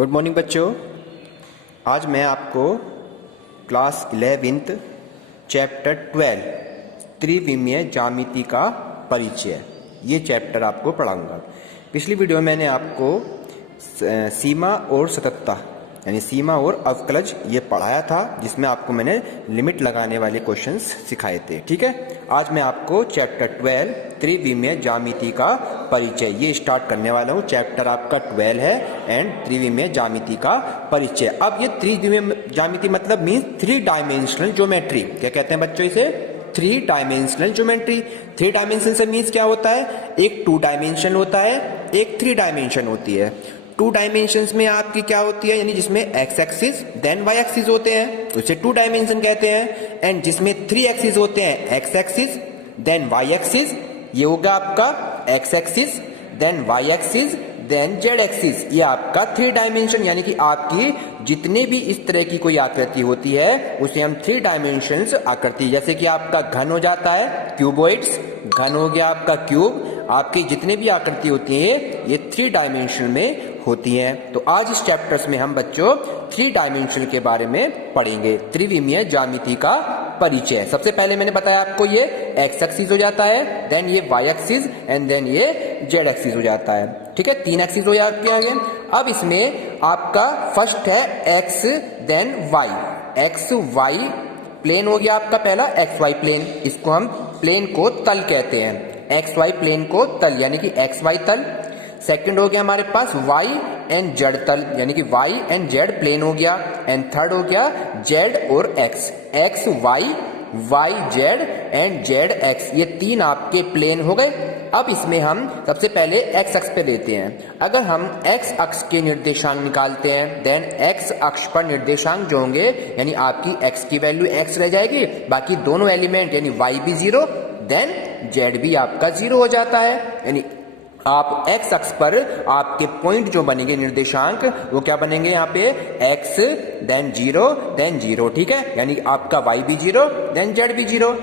Good morning बच्चों। आज मैं आपको क्लास 11th चैप्टर 12 त्रिविमीय ज्यामिति का परिचय ये चैप्टर आपको पढ़ाऊंगा। पिछली वीडियो में मैंने आपको सीमा और सततता यानी सीमा और अवकलज ये पढ़ाया था, जिसमें आपको मैंने लिमिट लगाने वाले क्वेश्चंस सिखाए थे। ठीक है, आज मैं आपको चैप्टर 12 त्रिविमीय ज्यामिति का परिचय ये स्टार्ट करने वाला हूँ। चैप्टर आपका 12 है एंड त्रिविमीय ज्यामिति का परिचय। अब ये त्रिविमीय ज्यामिति मतलब मीन्स 3 डायमेंशनल ज्योमेट्री। क्या कहते हैं बच्चों इसे? 3 डायमेंशनल ज्योमेट्री। 3 डायमेंशन से मीन्स क्या होता है? एक 2 डायमेंशन होता है, एक 3 डायमेंशन होती है। 2 डायमेंशंस में आपकी क्या होती है, यानी जिसमें X axis then Y axis होते हैं उसे 2 डायमेंशन कहते हैं। एंड जिसमें 3 एक्सिस होते हैं, X axis then Y axis, ये होगा आपका X axis then Y axis then Z axis, ये आपका 3 डायमेंशन। यानी कि आपकी जितने भी इस तरह की कोई आकृति होती है उसे हम 3 डायमेंशंस आकृति, जैसे कि आपका घन हो जाता है क्यूबॉइड्स, घन हो गया आपका क्यूब। आपकी जितने भी आकृति होती है ये 3 डायमेंशन में होती हैं। तो आज इस चैप्टर्स में हम बच्चों 3 डायमेंशन के बारे में पढ़ेंगे, त्रिविमीय ज्यामिति का परिचय। सबसे पहले मैंने बताया आपको ये एक्स एक्सिस हो जाता है, देन ये वाई एक्सिस एंड देन ये जेड एक्सिस हो जाता है। ठीक है, 3 एक्सिस हो जाते हैं। अब इसमें आपका फर्स्ट है X then Y. X Y plane हो गया आपका पहला, एक्स वाई प्लेन। इसको हम प्लेन को तल कहते हैं, एक्स वाई प्लेन को तल यानी कि एक्स वाई तल। सेकंड हो गया हमारे पास वाई एंड जेड तल, यानी कि वाई एंड जेड प्लेन हो गया। एंड थर्ड हो गया जेड और X, X Y Y Z and Z X, ये 3 आपके प्लेन हो गए। अब इसमें हम सबसे पहले एक्स अक्ष पे लेते हैं। अगर हम एक्स अक्ष के निर्देशांक निकालते हैं, देन एक्स अक्ष पर निर्देशांक जो होंगे यानी आपकी एक्स की वैल्यू एक्स रह जाएगी, बाकी दोनों एलिमेंट यानी वाई भी 0 देन जेड भी आपका 0 हो जाता है। यानी आप एक्स अक्ष पर आपके पॉइंट जो बनेंगे निर्देशांक वो क्या बनेंगे यहाँ पे? X then 0 then 0। ठीक है, यानी आपका वाई भी 0 देन जेड भी 0।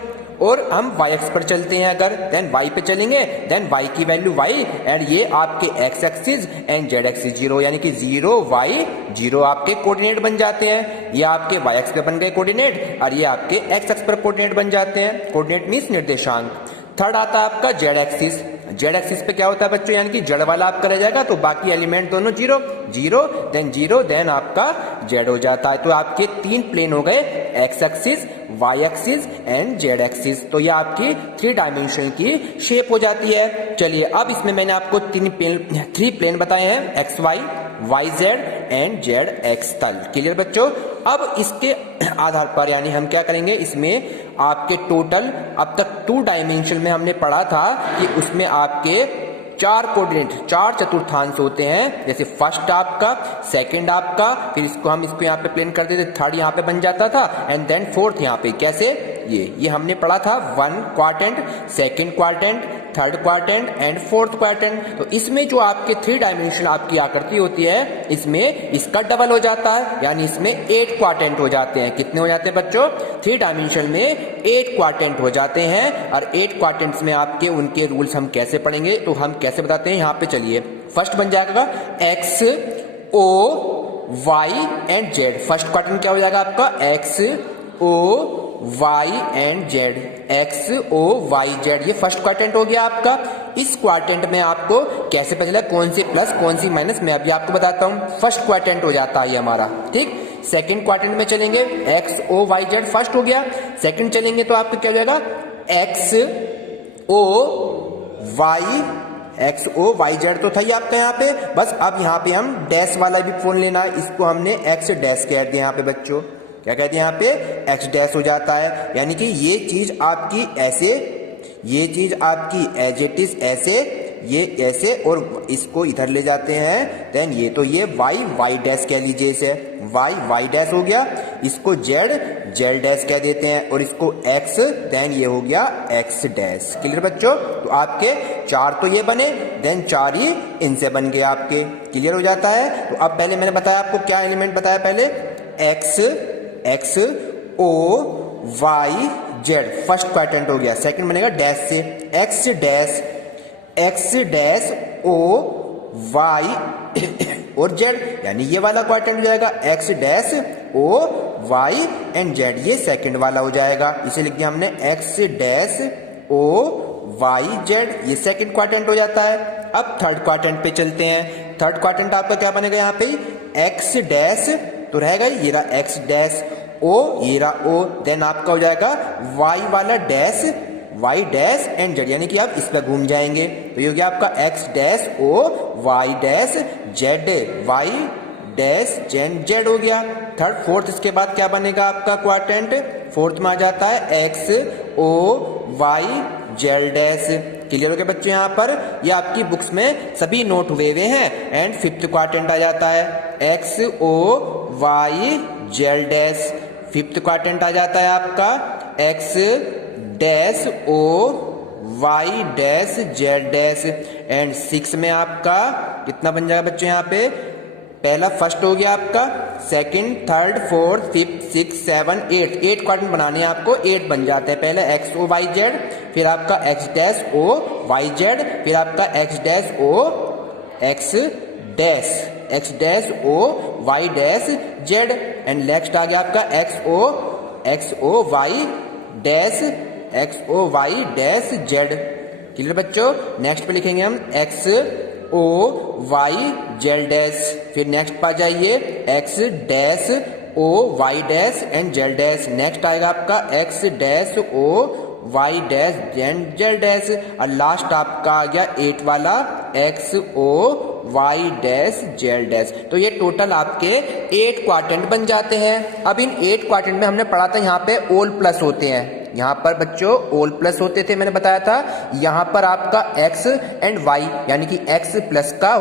और हम वाई एक्स पर चलते हैं, अगर देन वाई पे चलेंगे, देन वाई की वैल्यू वाई एंड ये आपके x axis and Z axis 0, यानी कि 0 वाई 0 आपके कोऑर्डिनेट बन जाते हैं। ये आपके वाई एक्स पे बन गए कोऑर्डिनेट और ये आपके एक्स एक्स पर कोऑर्डिनेट बन जाते हैं। कोऑर्डिनेट मींस निर्देशांक। थर्ड आता है आपका जेड एक्सिस। जेड एक्सिस पे क्या होता है बच्चों, यानी कि जेड वाला आपका रह जाएगा, तो बाकी एलिमेंट दोनों 0 0 देन आपका जेड हो जाता है। तो आपके 3 प्लेन हो गए, X axis Y axis and Z axis. तो ये आपकी 3 डायमेंशन की शेप हो जाती है। चलिए अब इसमें मैंने आपको 3 प्लेन बताए हैं, X Y Y Z and Z X तल। क्लियर बच्चों? अब इसके आधार पर यानी हम क्या करेंगे, इसमें आपके टोटल अब तक 2 डायमेंशन में हमने पढ़ा था कि उसमें आपके 4 कोऑर्डिनेट 4 चतुर्थांश होते हैं। जैसे फर्स्ट आपका, सेकंड आपका, फिर इसको यहाँ पे प्लेन कर देते, थर्ड यहाँ पे बन जाता था एंड देन फोर्थ यहाँ पे। कैसे? ये हमने पढ़ा था 1 quadrant, second quadrant, third quadrant and fourth quadrant. तो इसमें जो आपके 3 डायमेंशन आपकी आकृति होती है इसमें इसका डबल हो जाता है, यानी इसमें 8 क्वाड्रेंट हो जाते हैं। कितने हो जाते हैं बच्चों? 3 डायमेंशन में 8 क्वाड्रेंट हो जाते हैं। और 8 क्वाड्रेंट्स में आपके उनके रूल्स हम कैसे पढ़ेंगे, तो हम कैसे बताते हैं यहाँ पे। चलिए फर्स्ट बन जाएगा X O Y and Z. First quadrant क्या हो जाएगा आपका? X O Y and Z, X O Y Z, ये फर्स्ट क्वाड्रेंट हो गया आपका। इस क्वाड्रेंट में आपको कैसे पता चला कौन सी प्लस कौन सी माइनस, मैं अभी आपको बताता हूं। फर्स्ट क्वाड्रेंट हो जाता है ये हमारा। ठीक, सेकंड क्वाड्रेंट में चलेंगे, X O Y Z first हो गया। सेकंड चलेंगे तो आपको क्या हो जाएगा? X O Y, X O Y Z तो था ही आपका यहाँ पे। बस अब यहाँ पे हम डैश वाला भी फोन लेना है, इसको हमने एक्स डैश कह दिया यहाँ पे बच्चों। क्या कहते हैं यहाँ पे? एक्स डैश हो जाता है, यानी कि ये चीज आपकी ऐसे, ये चीज आपकी एज इट इज ऐसे, ये ऐसे और इसको इधर ले जाते हैं। देन ये तो ये वाई वाई डैश कह लीजिए, इसे वाई वाई डैश हो गया। इसको जेड जेड डैश कह देते हैं और इसको एक्स, देन ये हो गया एक्स डैश। क्लियर बच्चों? तो आपके 4 तो ये बने, देन 4 ही इनसे बन गए आपके। क्लियर हो जाता है? तो अब पहले मैंने बताया आपको क्या एलिमेंट बताया पहले, X X O Y Z first quadrant हो गया। सेकंड बनेगा डैश से, एक्स डैश ओ वाई और जेड, यानी ये वाला क्वाड्रेंट हो जाएगा X dash O Y and Z, ये सेकंड वाला हो जाएगा। इसे लिख दिया हमने X dash O Y Z, ये सेकंड क्वाड्रेंट हो जाता है। अब थर्ड क्वाड्रेंट पे चलते हैं। थर्ड क्वाड्रेंट आपका क्या बनेगा यहाँ पे, एक्स डैश तो रहेगा ये रहा एक्स डैश ओ, ये रहा ओ, देन आपका हो जाएगा वाई वाला dash Y dash and Z, यानी कि आप इस पर घूम जाएंगे तो ये हो गया आपका X dash O Y dash Z Y dash Z हो गया। थर्ड फोर्थ इसके बाद क्या बनेगा आपका क्वाड्रेंट, फोर्थ में आ जाता है X O Y Z dash. Clear हो गया बच्चों यहाँ पर, ये आपकी बुक्स में सभी नोट हुए हैं। एंड फिफ्थ क्वाड्रेंट आ जाता है X O Y Z dash. Fifth quadrant आ जाता है आपका X dash O Y dash Z dash. And six में आपका कितना बन जाएगा बच्चों यहाँ पे, पहला फर्स्ट हो गया आपका, second third fourth fifth six seven eight, 8 quadrant बनाने हैं आपको, 8 बन जाते हैं। पहले एक्स ओ वाई जेड, फिर आपका X dash O Y Z, फिर आपका X dash O X dash O Y dash Z. And next आ गया आपका X O Y dash Z. Clear बच्चों, नेक्स्ट पे लिखेंगे हम X O Y Z dash. फिर नेक्स्ट पर जाइए X dash O Y dash and Z dash. Next आएगा आपका X dash O Y dash Z dash. और लास्ट आपका आ गया 8 वाला x O Y dash Z dash. तो ये टोटल आपके 8 क्वाड्रेंट बन जाते हैं। अब इन 8 क्वाड्रेंट में हमने पढ़ा था यहाँ पे ऑल प्लस होते हैं, यहाँ पर बच्चों ऑल प्लस होते थे, मैंने बताया था। यहाँ पर आपका x एंड y यानी कि x प्लस का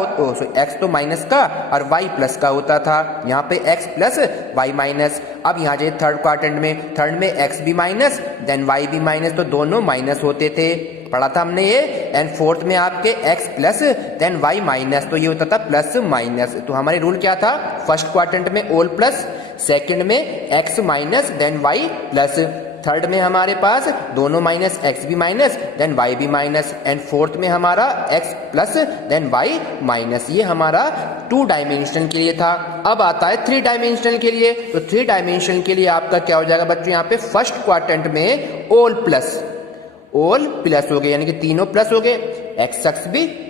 x तो माइनस का और y प्लस का होता था, यहाँ पे x प्लस y माइनस। अब यहाँ जाइए थर्ड क्वाड्रेंट में, थर्ड में x भी माइनस देन y भी माइनस, तो दोनों माइनस होते थे, पढ़ा था हमने ये। एंड फोर्थ में आपके x plus then y minus, तो ये होता था प्लस माइनस। तो हमारे रूल क्या था, फर्स्ट क्वाड्रेंट में ऑल प्लस, सेकंड में x minus then y plus, third में हमारे पास दोनों माइनस, x भी माइनस देन y भी माइनस, एंड फोर्थ में हमारा x plus then y minus. ये हमारा 2 डायमेंशन के लिए था। अब आता है 3 डायमेंशनल के लिए। तो 3 डायमेंशन के लिए आपका क्या हो जाएगा बच्चों, यहाँ पे फर्स्ट क्वाड्रेंट में ऑल प्लस हो गए, यानी कि तीनों प्लस हो गए, x अक्ष भी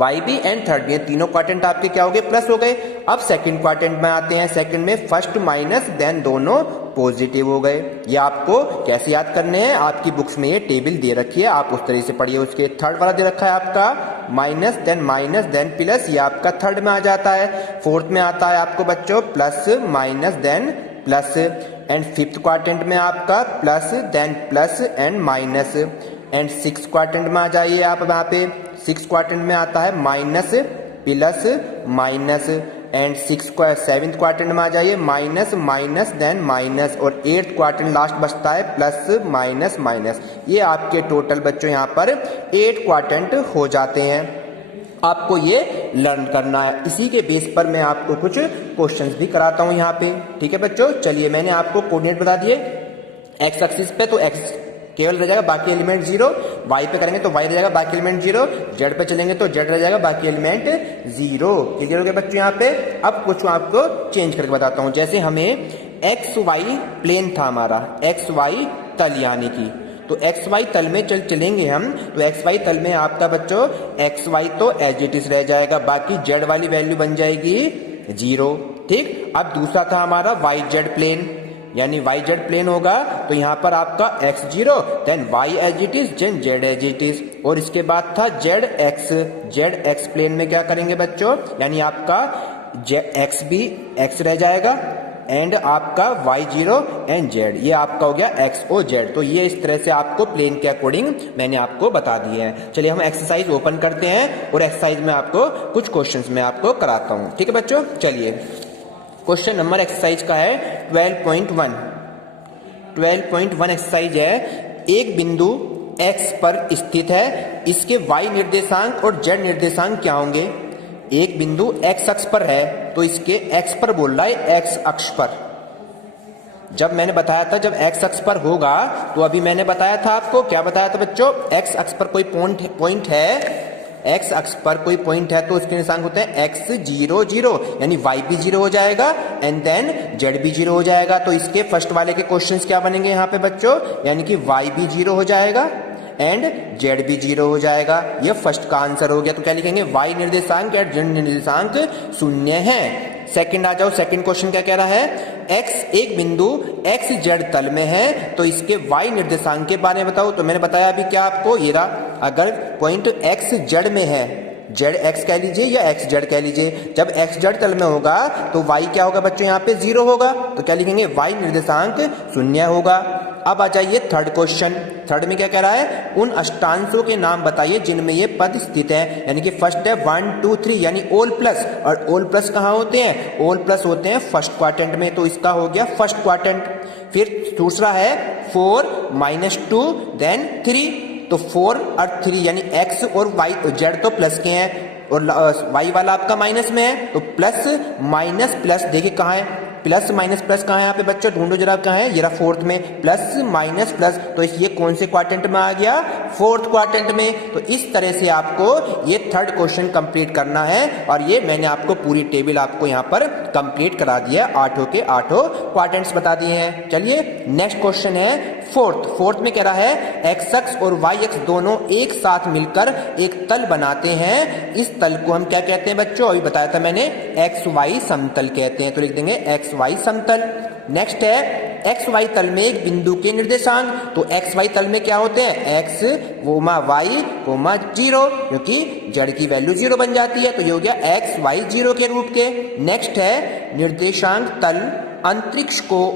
y भी एंड थर्ड भी, ये तीनों क्वाड्रेंट आपके क्या हो गए, प्लस हो गए। अब सेकंड क्वाड्रेंट में आते हैं, सेकंड में फर्स्ट माइनस देन दोनों पॉजिटिव हो गए। ये आपको कैसे याद करने हैं, आपकी बुक्स में ये टेबल दे रखी है, आप उस तरह से पढ़िए। उसके थर्ड वाला दे रखा है आपका माइनस देन प्लस, ये आपका थर्ड में आ जाता है। फोर्थ में आता है आपको बच्चों plus minus then plus, and fifth quadrant में आपका plus then plus and minus. And six quadrant में आ जाइए आप, यहाँ पे सिक्स क्वाड्रेंट में आता है minus plus minus. And seventh quadrant में आ जाइए माइनस देन माइनस, और 8th क्वाड्रेंट लास्ट बचता है प्लस माइनस। ये आपके टोटल बच्चों यहाँ पर 8 क्वाड्रेंट हो जाते हैं। आपको ये लर्न करना है, इसी के बेस पर मैं आपको कुछ क्वेश्चंस भी कराता हूँ यहाँ पे। ठीक है बच्चों, चलिए मैंने आपको कोऑर्डिनेट बता दिए। एक्स एक्सिस पे तो एक्स केवल रह जाएगा, बाकी एलिमेंट 0, y पे करेंगे तो y रह जाएगा, बाकी एलिमेंट 0, z पे चलेंगे तो z रह जाएगा, बाकी एलिमेंट 0। क्लियर हो गया बच्चों यहाँ पे। अब कुछ आपको चेंज करके बताता हूँ, जैसे हमें एक्स वाई प्लेन था हमारा, एक्स वाई तल यानी कि, तो एक्स वाई तल में चलेंगे हम, तो एक्स वाई तल में आपका बच्चों एक्स वाई तो एज इट इज रह जाएगा, बाकी जेड वाली वैल्यू बन जाएगी 0। ठीक, अब दूसरा था हमारा वाई जेड प्लेन, यानी वाई जेड प्लेन होगा, तो यहाँ पर आपका X 0 then Y as it is then Z as it is. और इसके बाद था जेड एक्स प्लेन में क्या करेंगे बच्चों, यानी आपका एक्स भी एक्स रह जाएगा एंड आपका y0 एंड z, ये आपका हो गया x ओ z। तो ये इस तरह से आपको प्लेन के अकॉर्डिंग मैंने आपको बता दिए हैं। चलिए हम एक्सरसाइज ओपन करते हैं और एक्सरसाइज में आपको कुछ क्वेश्चंस में आपको कराता हूँ। ठीक है बच्चों, चलिए क्वेश्चन नंबर एक्सरसाइज का है 12.1 एक्सरसाइज है। एक बिंदु x पर स्थित है, इसके y निर्देशांक और z निर्देशांक क्या होंगे। एक बिंदु x अक्ष पर है, तो इसके x पर बोल रहा है, x अक्ष पर। जब मैंने बताया था जब x अक्ष पर होगा, तो अभी मैंने बताया था आपको, क्या बताया था बच्चों, x अक्ष पर कोई पॉइंट है, एक्स अक्ष पर कोई पॉइंट है तो उसके निर्देशांक होते हैं एक्स 0 0, यानी वाई भी 0 हो जाएगा एंड देन जेड भी 0 हो जाएगा। तो इसके फर्स्ट वाले के क्वेश्चंस क्या बनेंगे यहाँ पे बच्चों, यानी कि वाई भी 0 हो जाएगा एंड जेड भी 0 हो जाएगा। ये फर्स्ट का आंसर हो गया। तो क्या लिखेंगे, वाई निर्देशांक या जेड निर्देशांक 0 है। सेकंड आ जाओ, सेकंड क्वेश्चन क्या कह रहा है, एक्स एक बिंदु एक्स जेड तल में है तो इसके वाई निर्देशांक के बारे में बताओ। तो मैंने बताया अभी क्या आपको, ये रहा, अगर पॉइंट एक्स जेड में है, जेड एक्स कह लीजिए या एक्स जेड कह लीजिए, जब एक्स जेड तल में होगा तो वाई क्या होगा बच्चों, यहाँ पे 0 होगा। तो क्या लिखेंगे, वाई निर्देशांक 0 होगा। अब आ जाइए थर्ड क्वेश्चन। थर्ड में क्या कह रहा है, उन अष्टांशों के नाम बताइए जिनमें ये पद स्थित है। यानी कि फर्स्ट है 1 2 3 यानी ओल प्लस, और ओल प्लस कहाँ होते हैं, ओल प्लस होते हैं फर्स्ट क्वाड्रेंट में, तो इसका हो गया फर्स्ट क्वाड्रेंट। फिर दूसरा है 4 -2 देन 3, तो 4 और 3 यानी एक्स और वाई, जेड तो प्लस के हैं और वाई वाला आपका माइनस में है, तो प्लस माइनस प्लस, देखिए कहाँ है प्लस माइनस प्लस, कहाँ है यहाँ पे बच्चों, ढूंढो जरा कहाँ है, ये फोर्थ में, प्लस माइनस प्लस, तो ये कौन से क्वाड्रेंट में आ गया, फोर्थ क्वाड्रेंट में। तो इस तरह से आपको ये थर्ड क्वेश्चन कंप्लीट करना है और ये मैंने आपको पूरी टेबल आपको यहाँ पर कंप्लीट करा दिया है, 8 के 8 क्वाड्रेंट्स बता दिए हैं। चलिए नेक्स्ट क्वेश्चन है फोर्थ। फोर्थ में कह रहा है एक्स अक्ष और वाई अक्ष दोनों एक साथ मिलकर एक तल बनाते हैं, इस तल को हम क्या कहते हैं बच्चों, अभी बताया था मैंने, एक्स वाई समतल कहते हैं। तो लिख देंगे एक्स वाई समतल। नेक्स्ट है एक्स वाई तल में एक बिंदु के निर्देशांक, तो एक्स वाई तल में क्या होते हैं, एक्स कोमा वाई कोमा 0, क्योंकि जेड की वैल्यू 0 बन जाती है, तो ये हो गया एक्स वाई 0 के रूप के। नेक्स्ट है निर्देशांक तल अंतरिक्ष को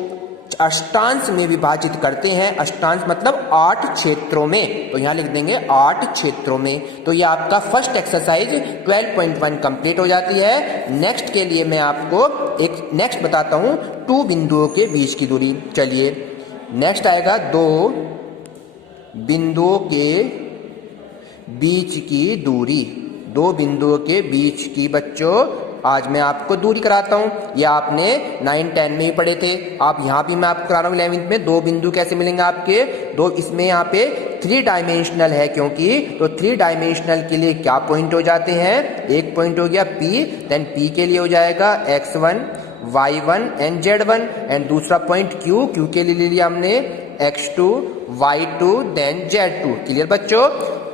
अष्टांश में विभाजित करते हैं, अष्टांश मतलब 8 क्षेत्रों में, तो यहां लिख देंगे 8 क्षेत्रों में। तो ये आपका फर्स्ट एक्सरसाइज 12.1 कंप्लीट हो जाती है। नेक्स्ट के लिए मैं आपको एक नेक्स्ट बताता हूं, 2 बिंदुओं के बीच की दूरी। चलिए नेक्स्ट आएगा 2 बिंदुओं के बीच की दूरी। 2 बिंदुओं के बीच की बच्चों आज मैं आपको दूरी कराता हूं। ये आपने 9 10 में ही पढ़े थे, आप यहाँ भी मैं आपको करा रहा हूँ 11वीं में। 2 बिंदु कैसे मिलेंगे आपके, दो, इसमें यहाँ पे 3 डायमेंशनल है, क्योंकि तो 3 डायमेंशनल के लिए क्या पॉइंट हो जाते हैं, एक पॉइंट हो गया P, देन P के लिए हो जाएगा x1 y1 and z1, and दूसरा पॉइंट Q के लिए ले लिया हमने x2 y2 then z2। Clear बच्चों।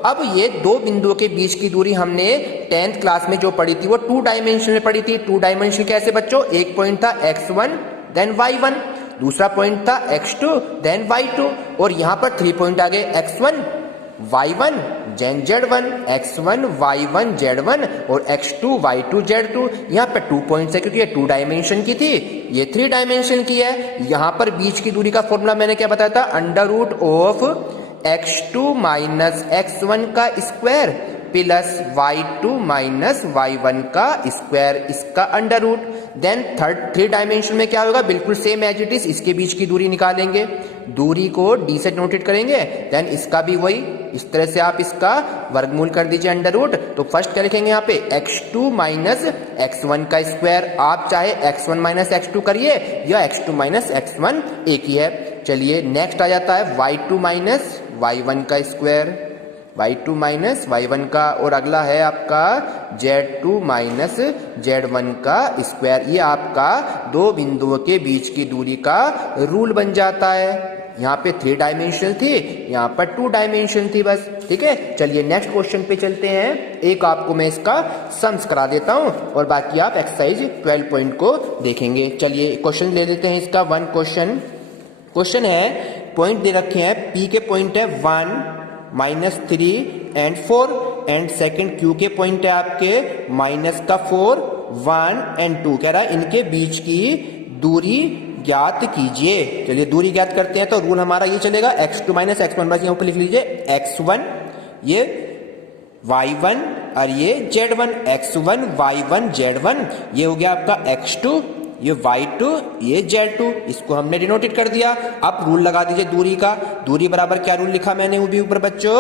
अब ये 2 बिंदुओं के बीच की दूरी हमने 10th क्लास में जो पढ़ी थी वो 2 डायमेंशन में पढ़ी थी। 2 डायमेंशन कैसे बच्चों, एक पॉइंट था x1 देन y1, दूसरा पॉइंट था x2 देन y2, और यहां पर 3 पॉइंट आ गए x1 y1 then z1, x1 y1 z1 और x2 y2 z2। यहाँ पे 2 पॉइंट्स है क्योंकि ये 2 डायमेंशन की थी, ये 3 डायमेंशन की है। यहाँ पर बीच की दूरी का फॉर्मूला मैंने क्या बताया था, under root of x2 minus x1 का square plus y2 minus y1 का स्क्वायर, इसका अंडर रूट। देन 3 डायमेंशन में क्या होगा, बिल्कुल सेम एज इट इज, इसके बीच की दूरी निकालेंगे, दूरी को d से नोटेट करेंगे, देन इसका भी वही, इस तरह से आप इसका वर्गमूल कर दीजिए अंडर रूट। तो फर्स्ट क्या लिखेंगे यहाँ पे, x2 माइनस x1 का स्क्वायर, आप चाहे x1 माइनस x2 करिए या x2 माइनस x1 एक ही है। चलिए नेक्स्ट आ जाता है y2 माइनस y1 का स्क्वायर, y2 माइनस y1 का, और अगला है आपका z2 माइनस z1 का स्क्वायर। ये आपका 2 बिंदुओं के बीच की दूरी का रूल बन जाता है। यहाँ पे 3 डायमेंशन थी, यहाँ पर 2 डायमेंशन थी बस। ठीक है, चलिए नेक्स्ट क्वेश्चन पे चलते हैं। एक आपको मैं इसका सम्स करा देता हूँ और बाकी आप एक्सरसाइज 12 पॉइंट को देखेंगे। चलिए क्वेश्चन ले लेते हैं इसका। 1 क्वेश्चन है, पॉइंट दे रखे हैं, P के पॉइंट है 1 -3 एंड 4, एंड सेकंड Q के पॉइंट है आपके -4 1 एंड 2। कह रहा है इनके बीच की दूरी ज्ञात कीजिए। चलिए दूरी ज्ञात करते हैं, तो रूल हमारा ये चलेगा, x2 माइनस x1, बस यहाँ ऊपर लिख लीजिए x1 ये y1 और ये z1, x1 y1 z1, ये हो गया आपका x2, ये y2, ये z2, इसको हमने डिनोटेट कर दिया। अब रूल लगा दीजिए दूरी का, दूरी बराबर क्या रूल लिखा मैंने वो भी ऊपर बच्चों,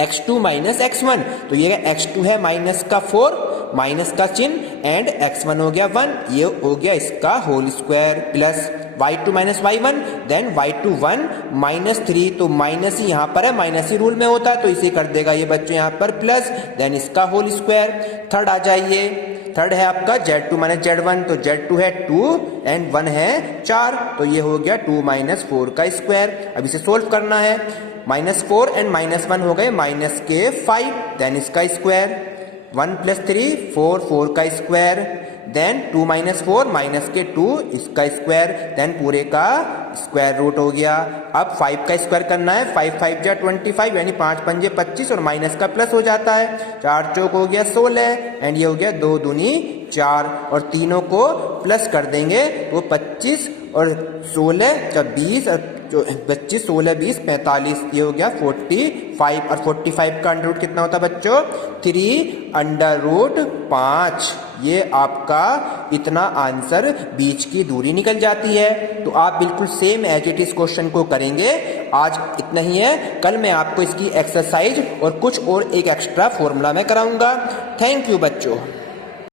x2 माइनस x1, तो ये x2 है -4 माइनस का चिन्ह एंड x1 हो गया 1, ये हो गया इसका whole square plus y2 minus y1 then y2 1 minus 3, तो माइनस ही यहाँ पर है, माइनस ही रूल में होता है तो इसे कर देगा ये बच्चों यहाँ पर प्लस देन इसका होल स्क्वायर। थर्ड आ जाइए, थर्ड है आपका z2 माइनस z1, तो z2 है 2 एंड 1 है 4, तो ये हो गया 2 माइनस 4 का स्क्वायर। अब इसे सोल्व करना है, -4 एंड -1 हो गए माइनस के 5 देन इसका स्क्वायर 1 प्लस 3 4, 4 का स्क्वायर देन 2 माइनस 4 माइनस के 2 इसका स्क्वायर देन पूरे का स्क्वायर रूट हो गया। अब 5 का स्क्वायर करना है, 5 5 जा 25 यानी 5 पंजे 25 और माइनस का प्लस हो जाता है, 4 चौक हो गया 16 एंड ये हो गया 2 दूनी 4 और तीनों को प्लस कर देंगे तो 25 और 16 जब 20 और 25 16 20 45, ये हो गया 45 और 45 का अंडर रूट कितना होता है बच्चों 3 अंडर रूट 5। ये आपका इतना आंसर बीच की दूरी निकल जाती है। तो आप बिल्कुल same as it is question को करेंगे। आज इतना ही है, कल मैं आपको इसकी एक्सरसाइज और कुछ और एक एक्स्ट्रा फॉर्मूला में कराऊंगा। थैंक यू बच्चों।